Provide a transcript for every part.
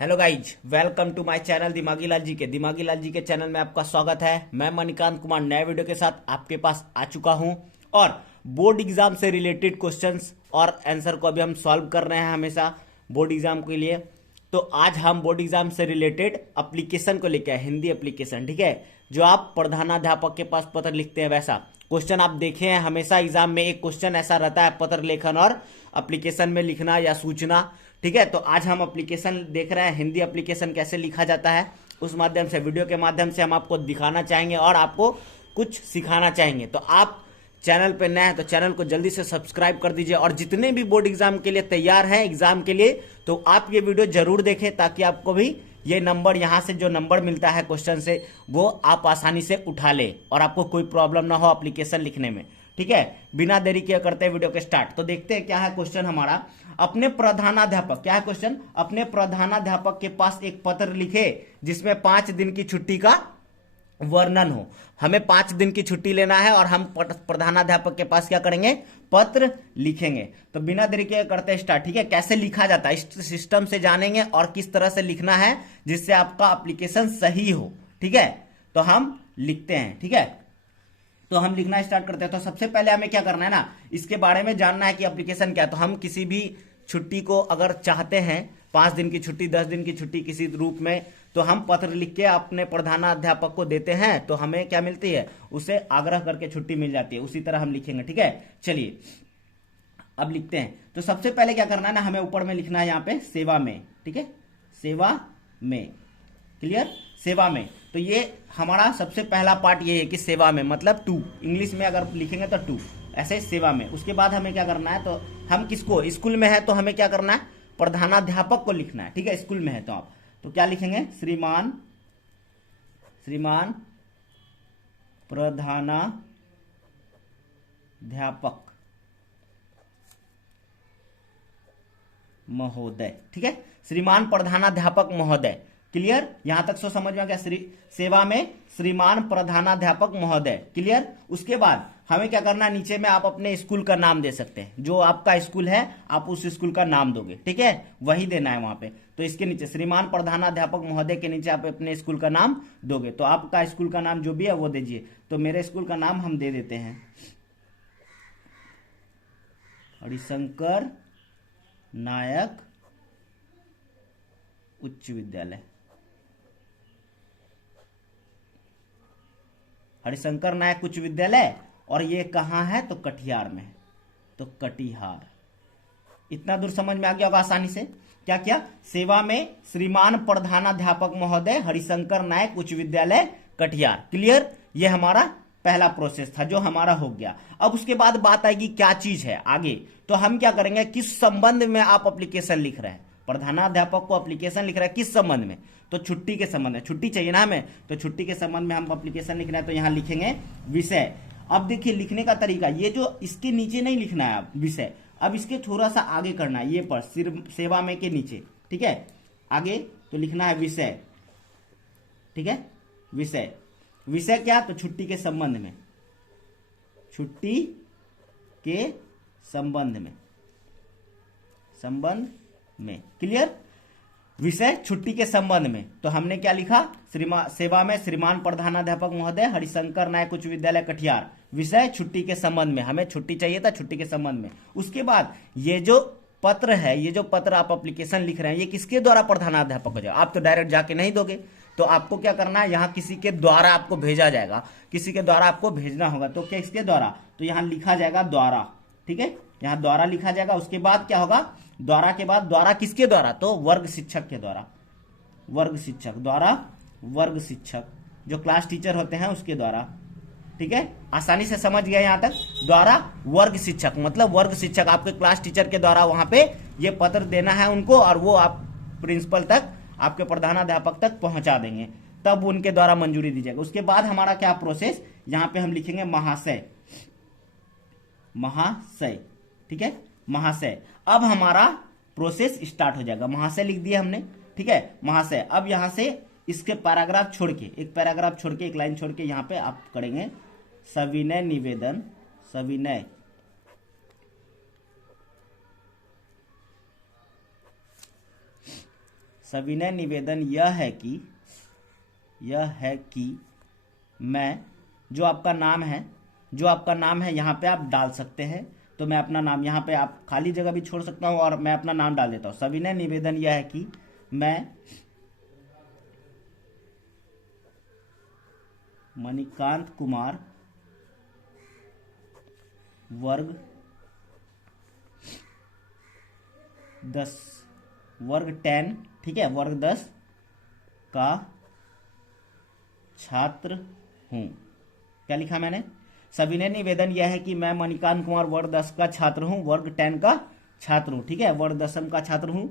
Hello guys, welcome to my channel दिमागी लाल जी के। दिमागी लाल जी के चैनल में आपका स्वागत है। मैं मणिकांत कुमार नए वीडियो के साथ आपके पास आ चुका हूं और बोर्ड एग्जाम से रिलेटेड क्वेश्चंस और आंसर को अभी हम सॉल्व कर रहे हैं हमेशा बोर्ड एग्जाम के लिए। तो आज हम बोर्ड एग्जाम से रिलेटेड एप्लीकेशन को लेके आए, हिंदी एप्लीकेशन, ठीक है, जो आप प्रधानाध्यापक के पास पत्र लिखते हैं वैसा क्वेश्चन आप देखे हैं। हमेशा एग्जाम में एक क्वेश्चन ऐसा रहता है, पत्र लेखन और एप्लीकेशन में लिखना या सूचना, ठीक है। तो आज हम एप्लीकेशन देख रहे हैं, हिंदी एप्लीकेशन कैसे लिखा जाता है, उस माध्यम से, वीडियो के माध्यम से हम आपको दिखाना चाहेंगे और आपको कुछ सिखाना चाहेंगे। तो आप चैनल पे नए हैं तो चैनल को जल्दी से सब्सक्राइब कर दीजिए और जितने भी बोर्ड एग्जाम के लिए तैयार हैं एग्जाम के लिए, तो आप ये वीडियो जरूर देखें ताकि आपको भी ये नंबर, यहाँ से जो नंबर मिलता है क्वेश्चन से, वो आप आसानी से उठा ले और आपको कोई प्रॉब्लम ना हो एप्लीकेशन लिखने में, ठीक है। बिना देरी किए करते हैं वीडियो के स्टार्ट। तो देखते हैं क्या है क्वेश्चन हमारा। अपने प्रधानाध्यापक, क्या है क्वेश्चन, अपने प्रधानाध्यापक के पास एक पत्र लिखे जिसमें 5 दिन की छुट्टी का वर्णन हो। हमें 5 दिन की छुट्टी लेना है और हम प्रधानाध्यापक के पास क्या करेंगे, पत्र लिखेंगे। तो बिना देरी के करते हैं स्टार्ट, ठीक है। कैसे लिखा जाता है इस सिस्टम से जानेंगे और किस तरह से लिखना है जिससे आपका एप्लीकेशन सही हो, ठीक है। तो हम लिखते हैं, ठीक है। तो हम लिखना स्टार्ट करते हैं। तो सबसे पहले हमें क्या करना है ना, इसके बारे में जानना है कि एप्लीकेशन क्या है। तो हम किसी भी छुट्टी को अगर चाहते हैं, 5 दिन की छुट्टी, 10 दिन की छुट्टी किसी रूप में, तो हम पत्र लिख के अपने प्रधानाध्यापक को देते हैं तो हमें क्या मिलती है, उसे आग्रह करके छुट्टी मिल जाती है। उसी तरह हम लिखेंगे, ठीक है। चलिए अब लिखते हैं। तो सबसे पहले क्या करना है ना, हमें ऊपर में लिखना है यहाँ पे सेवा में, ठीक है, सेवा में, क्लियर, सेवा में। तो ये हमारा सबसे पहला पार्ट ये है कि सेवा में मतलब टू, इंग्लिश में अगर लिखेंगे तो टू, ऐसे सेवा में। उसके बाद हमें क्या करना है, तो हम किसको, स्कूल में है तो हमें क्या करना है, प्रधानाध्यापक को लिखना है, ठीक है। स्कूल में है तो आप तो क्या लिखेंगे, श्रीमान, श्रीमान प्रधानाध्यापक महोदय, ठीक है, श्रीमान प्रधानाध्यापक महोदय, क्लियर। यहां तक सो समझ में आ गया। सेवा में श्रीमान प्रधानाध्यापक महोदय, क्लियर। उसके बाद हमें क्या करना है, नीचे में आप अपने स्कूल का नाम दे सकते हैं, जो आपका स्कूल है आप उस स्कूल का नाम दोगे, ठीक है, वही देना है वहां पे। तो इसके नीचे श्रीमान प्रधानाध्यापक महोदय के नीचे आप अपने स्कूल का नाम दोगे। तो आपका स्कूल का नाम जो भी है वो दीजिए। तो मेरे स्कूल का नाम हम दे देते हैं हरिशंकर नायक उच्च विद्यालय, हरिशंकर नायक उच्च विद्यालय। और ये कहाँ है, तो कटिहार में है, तो कटिहार। इतना दूर समझ में आ गया होगा आसानी से। क्या क्या, सेवा में श्रीमान प्रधानाध्यापक महोदय हरिशंकर नायक उच्च विद्यालय कटिहार, क्लियर। ये हमारा पहला प्रोसेस था जो हमारा हो गया। अब उसके बाद बात आएगी क्या चीज है आगे। तो हम क्या करेंगे, किस संबंध में आप एप्लीकेशन लिख रहे हैं, प्रधानाध्यापक को एप्लीकेशन लिख रहा है किस संबंध में, तो छुट्टी के संबंध में, छुट्टी चाहिए ना हमें, तो छुट्टी के संबंध में हम एप्लीकेशन लिख रहे हैं। तो यहां लिखेंगे विषय। अब देखिए लिखने का तरीका, ये जो इसके नीचे नहीं लिखना है आप विषय, अब इसके थोड़ा सा आगे करना है, ये पर सेवा में के नीचे, ठीक है, आगे तो लिखना है विषय, ठीक है, विषय। विषय क्या, तो छुट्टी के संबंध में, छुट्टी के संबंध में, संबंध में, क्लियर। विषय छुट्टी के संबंध में। तो हमने क्या लिखा, सेवा में श्रीमान प्रधानाध्यापक महोदय हरिशंकर नायक उच्च विद्यालय कटिहार, विषय छुट्टी के संबंध में, हमें छुट्टी चाहिए था, छुट्टी के संबंध में। उसके बाद ये जो पत्र है, ये जो पत्र आप एप्लीकेशन लिख रहे हैं, ये किसके द्वारा प्रधानाध्यापक हो जाए, आप तो डायरेक्ट जाके नहीं दोगे, तो आपको क्या करना है, यहाँ किसी के द्वारा आपको भेजा जाएगा, किसी के द्वारा आपको भेजना होगा। तो क्या किसके द्वारा, तो यहाँ लिखा जाएगा द्वारा, ठीक है, यहाँ द्वारा लिखा जाएगा। उसके बाद क्या होगा, द्वारा के बाद द्वारा किसके द्वारा, तो वर्ग शिक्षक के द्वारा, वर्ग शिक्षक द्वारा, वर्ग शिक्षक जो क्लास टीचर होते हैं उसके द्वारा, ठीक है। आसानी से समझ गया यहां तक, द्वारा वर्ग शिक्षक मतलब वर्ग शिक्षक, आपके क्लास टीचर के द्वारा वहां पे ये पत्र देना है उनको और वो आप प्रिंसिपल तक, आपके प्रधानाध्यापक तक पहुंचा देंगे, तब उनके द्वारा मंजूरी दी जाएगी। उसके बाद हमारा क्या प्रोसेस, यहां पे हम लिखेंगे महाशय, महाशय, ठीक है, महाशय। अब हमारा प्रोसेस स्टार्ट हो जाएगा, महाशय लिख दिया हमने, ठीक है, महाशय। अब यहां से इसके पैराग्राफ छोड़ के, एक पैराग्राफ छोड़ के, एक लाइन छोड़ के यहां पे आप करेंगे सविनय निवेदन, सविनय सविनय निवेदन यह है कि मैं, जो आपका नाम है यहाँ पे आप डाल सकते हैं। तो मैं अपना नाम यहाँ पे, आप खाली जगह भी छोड़ सकता हूँ और मैं अपना नाम डाल देता हूँ। सविनय निवेदन यह है कि मैं मणिकांत कुमार वर्ग 10 वर्ग 10, ठीक है, वर्ग 10 का छात्र हूं। क्या लिखा मैंने? सविनय निवेदन यह है कि मैं मणिकांत कुमार वर्ग 10 का छात्र हूं, वर्ग 10 का छात्र हूं, ठीक है, वर्ग 10 का छात्र हूं।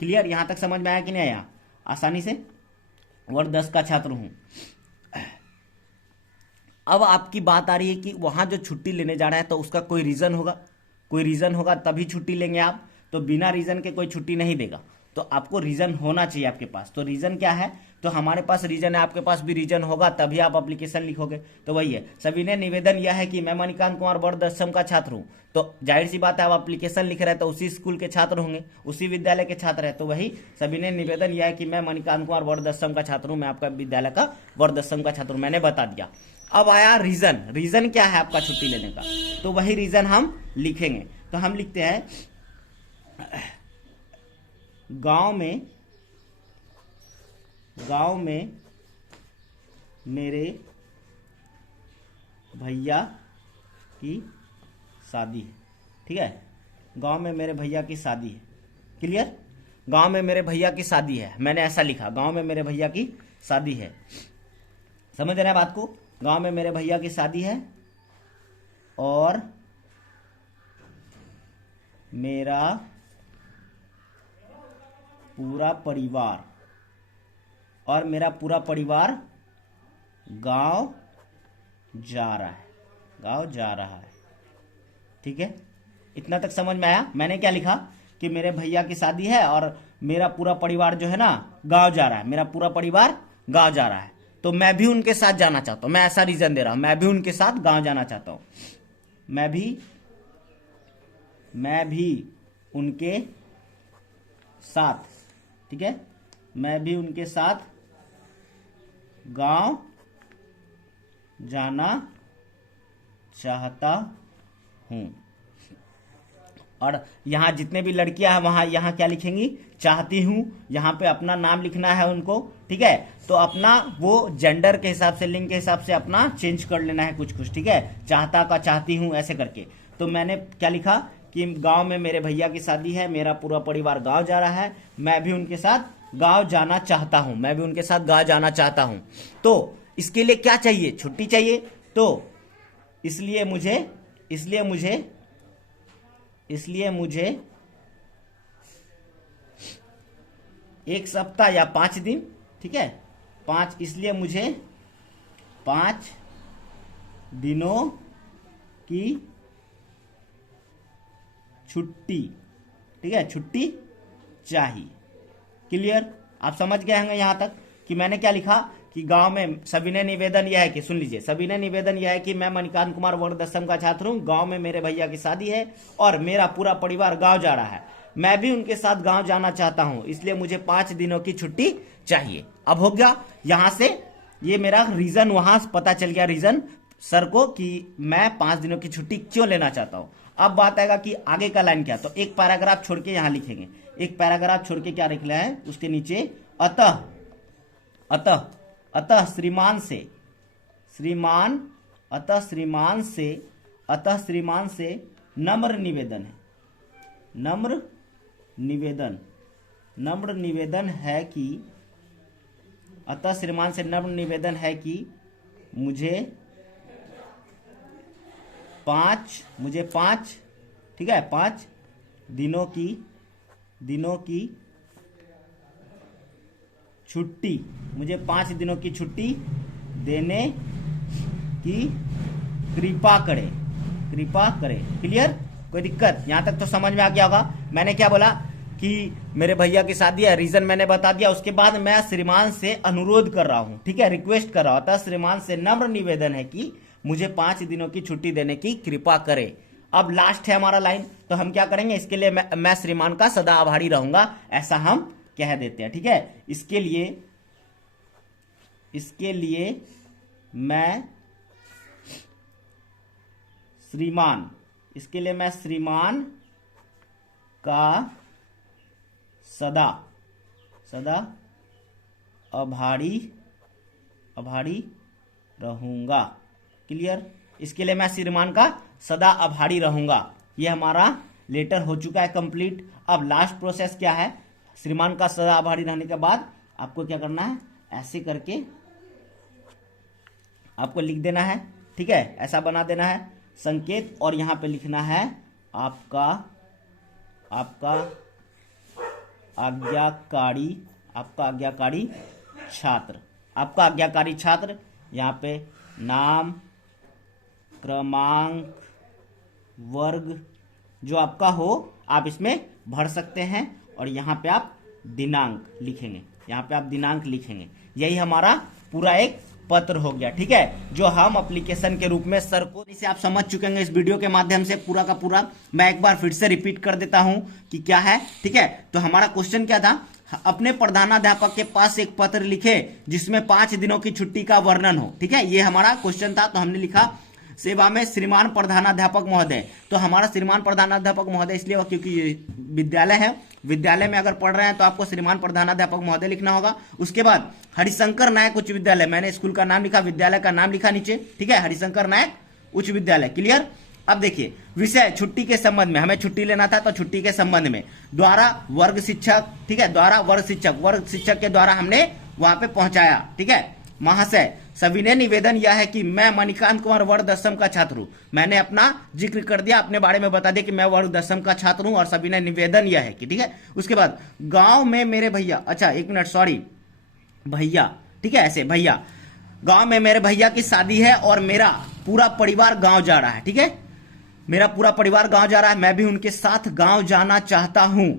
क्लियर? यहां तक समझ में आया कि नहीं आया? आसानी से वर्ग 10 का छात्र हूं। अब आपकी बात आ रही है कि वहां जो छुट्टी लेने जा रहा है तो उसका कोई रीजन होगा, तभी छुट्टी लेंगे आप। तो बिना रीजन के कोई छुट्टी नहीं देगा, तो आपको रीजन होना चाहिए आपके पास। तो रीजन क्या है? तो हमारे पास रीजन है, आपके पास भी रीजन होगा, तभी आप एप्लीकेशन लिखोगे। तो वही है, सविनय निवेदन यह है कि मैं मणिकांत कुमार वर्ग 10 का छात्र हूं। तो जाहिर सी बात है, आप एप्लीकेशन लिख रहे हैं तो उसी स्कूल के छात्र होंगे, उसी विद्यालय के छात्र है। तो वही सविनय निवेदन यह है कि मैं मणिकांत कुमार वर्ग 10 का छात्र हूं, मैं आपका विद्यालय का वर्ग 10 का छात्र हूं, मैंने बता दिया। अब आया रीजन क्या है आपका छुट्टी लेने का? तो वही रीजन हम लिखेंगे। तो हम लिखते हैं, गांव में मेरे भैया की शादी है, ठीक है, गांव में मेरे भैया की शादी है। क्लियर? गांव में मेरे भैया की शादी है, मैंने ऐसा लिखा, गांव में मेरे भैया की शादी है। समझ रहे हैं बात को? गांव में मेरे भैया की शादी है और मेरा पूरा परिवार गांव जा रहा है, ठीक है। इतना तक समझ में आया? मैंने क्या लिखा कि मेरे भैया की शादी है और मेरा पूरा परिवार जो है ना गांव जा रहा है, मेरा पूरा परिवार गांव जा रहा है, तो मैं भी उनके साथ जाना चाहता हूं। मैं ऐसा रीजन दे रहा हूं, मैं भी उनके साथ गांव जाना चाहता हूं। मैं भी उनके साथ, ठीक है, मैं भी उनके साथ गांव जाना चाहता हूं। और यहां जितने भी लड़कियां हैं वहां यहां क्या लिखेंगी? चाहती हूं। यहां पे अपना नाम लिखना है उनको, ठीक है। तो अपना वो जेंडर के हिसाब से, लिंग के हिसाब से अपना चेंज कर लेना है कुछ, ठीक है। चाहता का चाहती हूं ऐसे करके। तो मैंने क्या लिखा कि गांव में मेरे भैया की शादी है, मेरा पूरा परिवार गांव जा रहा है, मैं भी उनके साथ गांव जाना चाहता हूं। तो इसके लिए क्या चाहिए? छुट्टी चाहिए। तो इसलिए मुझे 1 सप्ताह या 5 दिन, ठीक है, इसलिए मुझे 5 दिनों की छुट्टी, ठीक है, छुट्टी चाहिए। क्लियर? आप समझ गए होंगे यहां तक कि मैंने क्या लिखा कि गांव में सविनय निवेदन यह है कि, सुन लीजिए, सविनय निवेदन यह है कि मैं मणिकांत कुमार वर्ग 10 का छात्र हूं, गांव में मेरे भैया की शादी है और मेरा पूरा परिवार गांव जा रहा है, मैं भी उनके साथ गांव जाना चाहता हूं, इसलिए मुझे 5 दिनों की छुट्टी चाहिए। अब हो गया यहां से, ये मेरा रीजन वहां पता चल गया, रीजन सर को, कि मैं 5 दिनों की छुट्टी क्यों लेना चाहता हूं। अब बात आएगा कि आगे का लाइन क्या। तो एक पैराग्राफ छोड़ के यहां लिखेंगे, एक पैराग्राफ छोड़ के क्या लिखना है उसके नीचे, अतः श्रीमान से नम्र निवेदन है कि, अतः श्रीमान से नम्र निवेदन है कि मुझे 5, ठीक है, 5 दिनों की छुट्टी, मुझे 5 दिनों की छुट्टी देने की कृपा करे। क्लियर? कोई दिक्कत? यहां तक तो समझ में आ गया होगा। मैंने क्या बोला कि मेरे भैया की शादी है, रीजन मैंने बता दिया। उसके बाद मैं श्रीमान से अनुरोध कर रहा हूं, ठीक है, रिक्वेस्ट कर रहा हूं। था श्रीमान से नम्र निवेदन है कि मुझे 5 दिनों की छुट्टी देने की कृपा करे। अब लास्ट है हमारा लाइन, तो हम क्या करेंगे इसके लिए, मैं श्रीमान का सदा आभारी रहूंगा, ऐसा हम कह देते हैं। ठीक है, इसके लिए मैं श्रीमान का सदा आभारी रहूंगा। क्लियर, इसके लिए मैं श्रीमान का सदा आभारी रहूंगा। ये हमारा लेटर हो चुका है कंप्लीट। अब लास्ट प्रोसेस क्या है, श्रीमान का सदा आभारी रहने के बाद आपको क्या करना है, ऐसे करके आपको लिख देना है। ठीक है, ऐसा बना देना है संकेत, और यहां पे लिखना है आपका आज्ञाकारी छात्र। यहाँ पे नाम, क्रमांक, वर्ग जो आपका हो आप इसमें भर सकते हैं, और यहाँ पे आप दिनांक लिखेंगे। यही हमारा पूरा एक पत्र हो गया। ठीक है, जो हम एप्लीकेशन के रूप में सर को, इसे आप समझ चुके हैं इस वीडियो के माध्यम से पूरा का पूरा। मैं एक बार फिर से रिपीट कर देता हूं कि क्या है। ठीक है, तो हमारा क्वेश्चन क्या था, अपने प्रधानाध्यापक के पास एक पत्र लिखे जिसमें 5 दिनों की छुट्टी का वर्णन हो। ठीक है, ये हमारा क्वेश्चन था। तो हमने लिखा सेवा में श्रीमान प्रधानाध्यापक महोदय। तो हमारा श्रीमान प्रधानाध्यापक महोदय इसलिए क्योंकि ये विद्यालय है, विद्यालय में अगर पढ़ रहे हैं तो आपको श्रीमान प्रधानाध्यापक महोदय लिखना होगा। उसके बाद हरिशंकर नायक उच्च विद्यालय, मैंने स्कूल का नाम लिखा, विद्यालय का नाम लिखा नीचे। ठीक है, हरिशंकर नायक उच्च विद्यालय। क्लियर। अब देखिए विषय छुट्टी के संबंध में, हमें छुट्टी लेना था तो छुट्टी के संबंध में द्वारा वर्ग शिक्षक। ठीक है, द्वारा वर्ग शिक्षक के द्वारा हमने वहां पे पहुंचाया। ठीक है, महाशय सविनय निवेदन यह है कि मैं मणिकांत कुमार वर्ग 10वीं का छात्र हूं। मैंने अपना जिक्र कर दिया, अपने बारे में बता दिया कि मैं वर्ग 10वीं का छात्र हूं, और सविनय निवेदन यह है कि, ठीक है। उसके बाद गांव में मेरे भैया, अच्छा एक मिनट सॉरी, भैया, ठीक है, ऐसे भैया, गांव में मेरे भैया की शादी है और मेरा पूरा परिवार गांव जा रहा है। ठीक है, मेरा पूरा परिवार गांव जा रहा है, मैं भी उनके साथ गांव जाना चाहता हूं।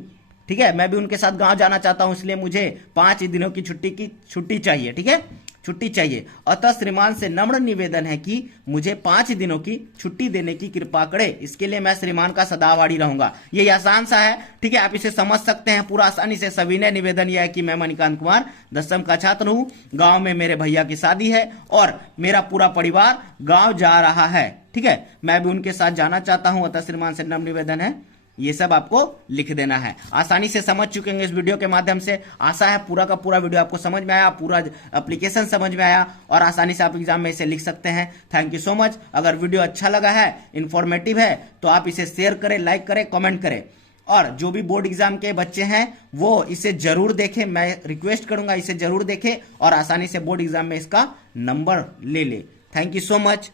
ठीक है, मैं भी उनके साथ गांव जाना चाहता हूं, इसलिए मुझे 5 दिनों की छुट्टी चाहिए। ठीक है, छुट्टी चाहिए। अतः श्रीमान से नम्र निवेदन है कि मुझे 5 दिनों की छुट्टी देने की कृपा करे। इसके लिए मैं श्रीमान का सदा आभारी रहूंगा। ये आसान सा है। ठीक है, आप इसे समझ सकते हैं पूरा आसानी से। सविनय निवेदन यह है कि मैं मणिकांत कुमार 10वीं का छात्र हूं, गांव में मेरे भैया की शादी है और मेरा पूरा परिवार गांव जा रहा है। ठीक है, मैं भी उनके साथ जाना चाहता हूं, अतः श्रीमान से नम्र निवेदन है। ये सब आपको लिख देना है। आसानी से समझ चुके हैं इस वीडियो के माध्यम से। आशा है पूरा का पूरा वीडियो आपको समझ में आया, पूरा एप्लीकेशन समझ में आया, और आसानी से आप एग्जाम में इसे लिख सकते हैं। Thank you so much. अगर वीडियो अच्छा लगा है, इंफॉर्मेटिव है, तो आप इसे शेयर करें, लाइक करें, कमेंट करें, और जो भी बोर्ड एग्जाम के बच्चे हैं वो इसे जरूर देखें। मैं रिक्वेस्ट करूंगा इसे जरूर देखें और आसानी से बोर्ड एग्जाम में इसका नंबर ले ले। Thank you so much.